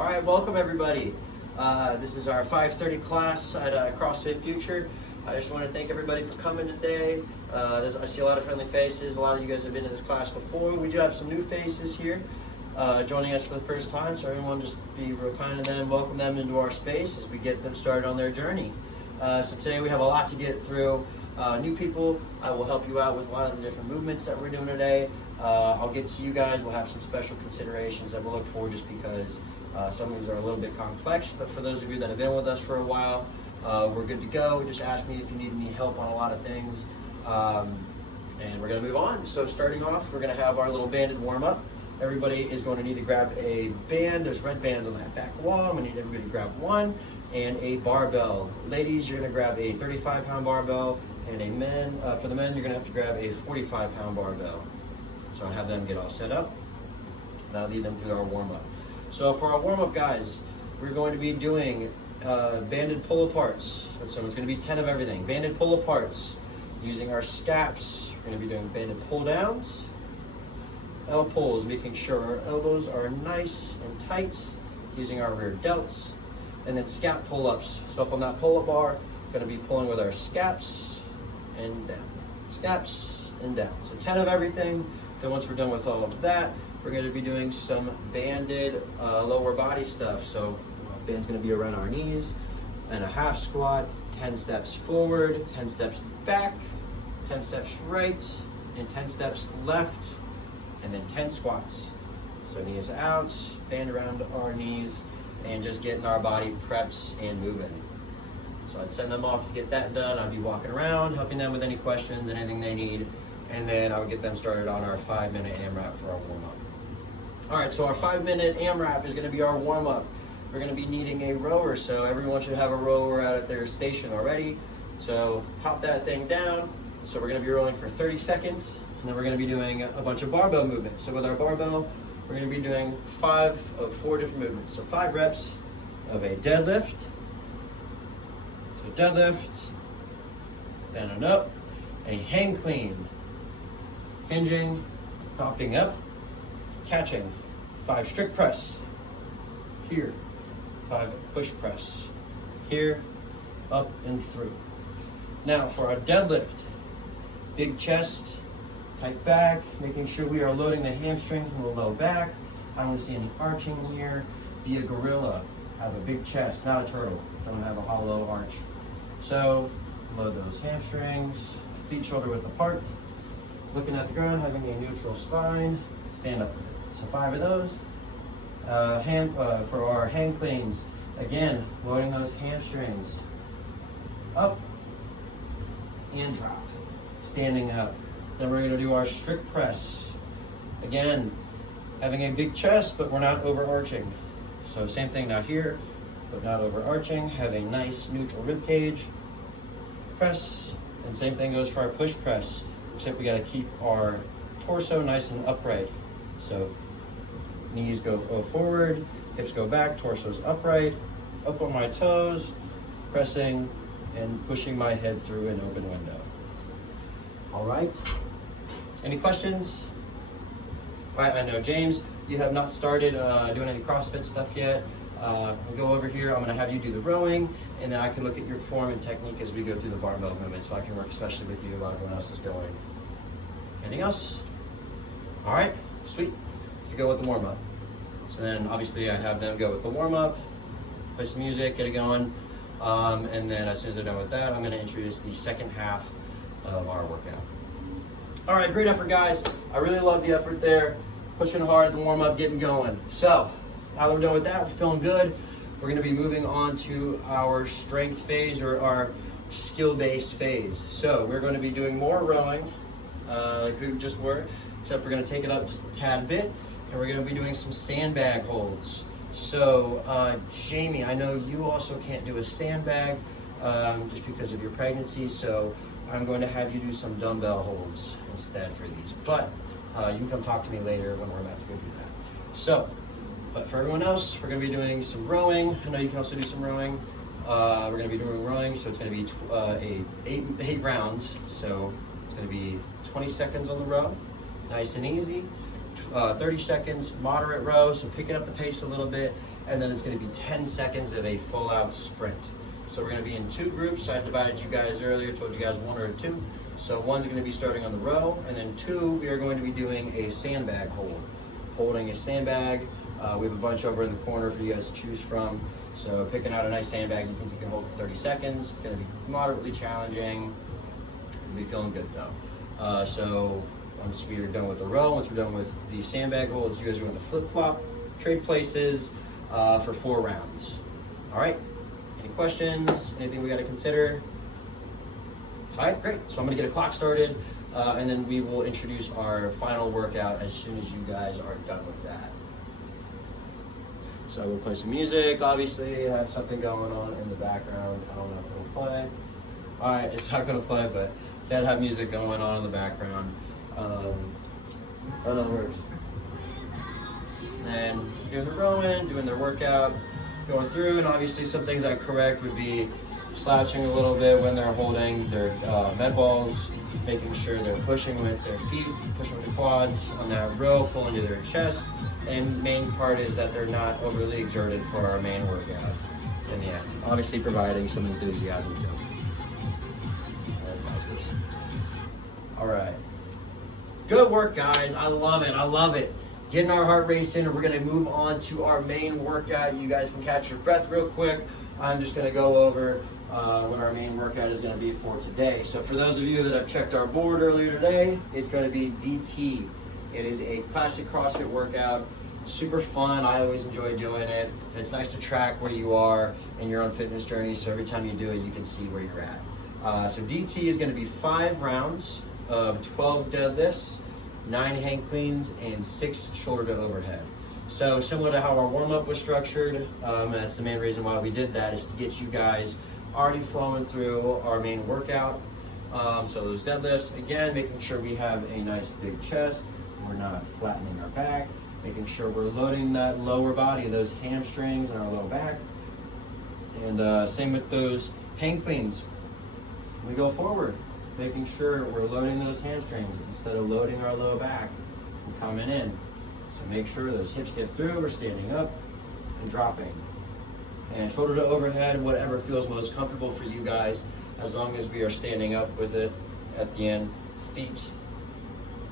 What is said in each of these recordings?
All right, welcome everybody. This is our 5:30 class at CrossFit Future. I just want to thank everybody for coming today. I see a lot of friendly faces. A lot of you guys have been in this class before. We do have some new faces here joining us for the first time, so everyone just be real kind to them, welcome them into our space as we get them started on their journey. So today we have a lot to get through. New people, I will help you out with a lot of the different movements that we're doing today. I'll get to you guys. We'll have some special considerations that we'll look for just because some of these are a little bit complex, but for those of you that have been with us for a while, we're good to go. Just ask me if you need any help on a lot of things, and we're going to move on. So starting off, we're going to have our little banded warm-up. Everybody is going to need to grab a band. There's red bands on that back wall. I'm going to need everybody to grab one, and a barbell. Ladies, you're going to grab a 35-pound barbell, and for the men, you're going to have to grab a 45-pound barbell. So I'll have them get all set up, and I'll lead them through our warm-up. So for our warm-up, guys, we're going to be doing banded pull-aparts. So it's going to be 10 of everything. Banded pull-aparts using our scaps. We're going to be doing banded pull-downs, L-pulls, making sure our elbows are nice and tight, using our rear delts, and then scap pull-ups. So up on that pull-up bar, going to be pulling with our scaps and down, scaps and down. So 10 of everything. Then once we're done with all of that, we're going to be doing some banded lower body stuff. So band's going to be around our knees, and a half squat, 10 steps forward, 10 steps back, 10 steps right, and 10 steps left, and then 10 squats. So knees out, band around our knees, and just getting our body prepped and moving. So I'd send them off to get that done. I'd be walking around, helping them with any questions and anything they need, and then I would get them started on our 5-minute AMRAP for our warm-up. All right, so our 5-minute AMRAP is going to be our warm-up. We're going to be needing a rower, so everyone should have a rower out at their station already. So pop that thing down. So we're going to be rolling for 30 seconds, and then we're going to be doing a bunch of barbell movements. So with our barbell, we're going to be doing 5 of 4 different movements. So 5 reps of a deadlift. So deadlift, down and up, a hang clean, hinging, popping up, catching, 5 strict press, here, 5 push press, here, up and through. Now for our deadlift, big chest, tight back, making sure we are loading the hamstrings in the low back. I don't want to see any arching here. Be a gorilla, have a big chest, not a turtle. Don't have a hollow arch. So load those hamstrings, feet shoulder width apart, looking at the ground, having a neutral spine, stand up. So 5 of those. For our hang cleans, again, loading those hamstrings up and drop, standing up. Then we're going to do our strict press. Again, having a big chest, but we're not overarching. So same thing, not here, but not overarching. Have a nice neutral rib cage. Press, and same thing goes for our push press, except we got to keep our torso nice and upright. So knees go forward, hips go back, torso's upright, up on my toes, pressing and pushing my head through an open window. All right. Any questions? All right, I know, James, you have not started doing any CrossFit stuff yet. We'll go over here. I'm going to have you do the rowing, and then I can look at your form and technique as we go through the barbell movement, so I can work especially with you while everyone else is going. Anything else? All right, sweet. To go with the warm-up. So then obviously I'd have them go with the warm-up, play some music, get it going, and then as soon as they're done with that, I'm going to introduce the second half of our workout. All right, great effort, guys. I really love the effort there, pushing hard at the warm-up, getting going. So now that we're done with that, we're feeling good. We're going to be moving on to our strength phase, or our skill-based phase. So we're going to be doing more rowing, like we just were, except we're going to take it up just a tad bit, and we're going to be doing some sandbag holds. So Jamie, I know you also can't do a sandbag just because of your pregnancy, so I'm going to have you do some dumbbell holds instead for these. But you can come talk to me later when we're about to go do that. So, but for everyone else, we're going to be doing some rowing. I know you can also do some rowing. We're going to be doing rowing, so it's going to be 8 rounds. So it's going to be 20 seconds on the row, nice and easy. 30 seconds moderate row, so picking up the pace a little bit, and then it's going to be 10 seconds of a full out sprint. So we're going to be in 2 groups. I divided you guys earlier, told you guys 1 or 2. So 1's going to be starting on the row, and then 2, we are going to be doing a sandbag hold. Holding a sandbag. We have a bunch over in the corner for you guys to choose from. So picking out a nice sandbag you think you can hold for 30 seconds. It's going to be moderately challenging. You'll be feeling good though. So once we are done with the row, once we're done with the sandbag holds, you guys are going to flip-flop, trade places for 4 rounds. All right? Any questions? Anything we got to consider? All right, great. So I'm going to get a clock started, and then we will introduce our final workout as soon as you guys are done with that. So we'll play some music, obviously. I have something going on in the background. I don't know if it'll play. All right, it's not going to play, but instead have music going on in the background. In other words, and doing the rowing, doing their workout, going through, and obviously some things I correct would be slouching a little bit when they're holding their med balls, making sure they're pushing with their feet, pushing with the quads on that row, pulling to their chest, and main part is that they're not overly exerted for our main workout in the end. Obviously providing some enthusiasm too. All right. Good work, guys. I love it. I love it. Getting our heart racing, and we're going to move on to our main workout. You guys can catch your breath real quick. I'm just going to go over what our main workout is going to be for today. So for those of you that have checked our board earlier today, it's going to be DT. It is a classic CrossFit workout. Super fun. I always enjoy doing it. It's nice to track where you are in your own fitness journey, so every time you do it, you can see where you're at. So DT is going to be 5 rounds of 12 deadlifts, 9 hang cleans, and 6 shoulder to overhead. So similar to how our warm-up was structured, that's the main reason why we did that, is to get you guys already flowing through our main workout. So those deadlifts, again, making sure we have a nice big chest, we're not flattening our back, making sure we're loading that lower body, those hamstrings and our low back. And same with those hang cleans. We go forward, making sure we're loading those hamstrings instead of loading our low back and coming in. So make sure those hips get through, we're standing up and dropping. And shoulder to overhead, whatever feels most comfortable for you guys, as long as we are standing up with it at the end. Feet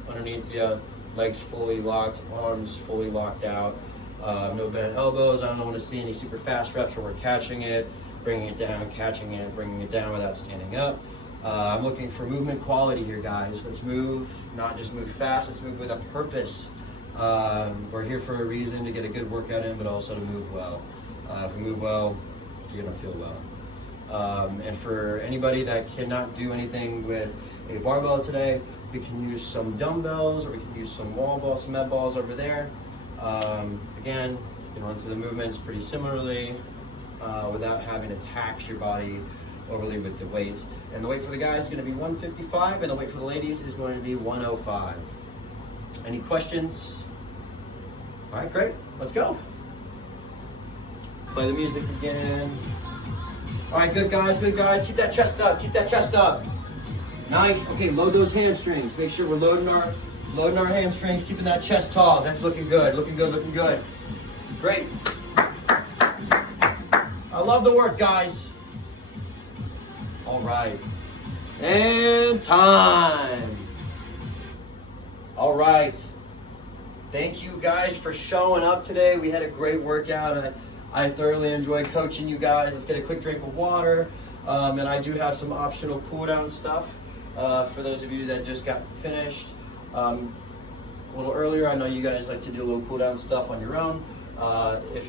underneath you, legs fully locked, arms fully locked out. No bent elbows. I don't want to see any super fast reps where we're catching it, bringing it down, catching it, bringing it down without standing up. I'm looking for movement quality here, guys. Let's move, not just move fast, let's move with a purpose. We're here for a reason, to get a good workout in, but also to move well. If we move well, you're gonna feel well. And for anybody that cannot do anything with a barbell today, we can use some dumbbells, or we can use some wall balls, some med balls over there. Again, you can run through the movements pretty similarly without having to tax your body overly with the weight. And the weight for the guys is going to be 155, and the weight for the ladies is going to be 105. Any questions? All right, great. Let's go. Play the music again. All right, good guys, good guys. Keep that chest up, keep that chest up. Nice. Okay, load those hamstrings. Make sure we're loading our hamstrings, keeping that chest tall. That's looking good, looking good, looking good. Great. I love the work, guys. All right, and time. All right, thank you guys for showing up today. We had a great workout. I thoroughly enjoyed coaching you guys. Let's get a quick drink of water. And I do have some optional cool down stuff for those of you that just got finished. A little earlier, I know you guys like to do a little cool down stuff on your own. If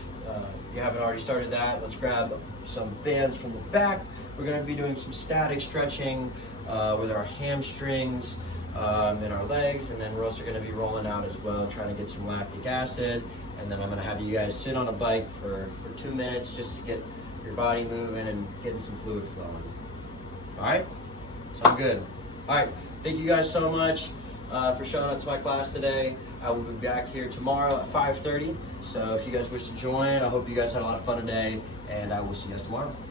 you haven't already started that, let's grab some bands from the back. We're going to be doing some static stretching with our hamstrings and our legs, and then we're also going to be rolling out as well, trying to get some lactic acid. And then I'm going to have you guys sit on a bike for 2 minutes just to get your body moving and getting some fluid flowing. All right? Sound good? All right. Thank you guys so much for showing up to my class today. I will be back here tomorrow at 5:30. So if you guys wish to join, I hope you guys had a lot of fun today, and I will see you guys tomorrow.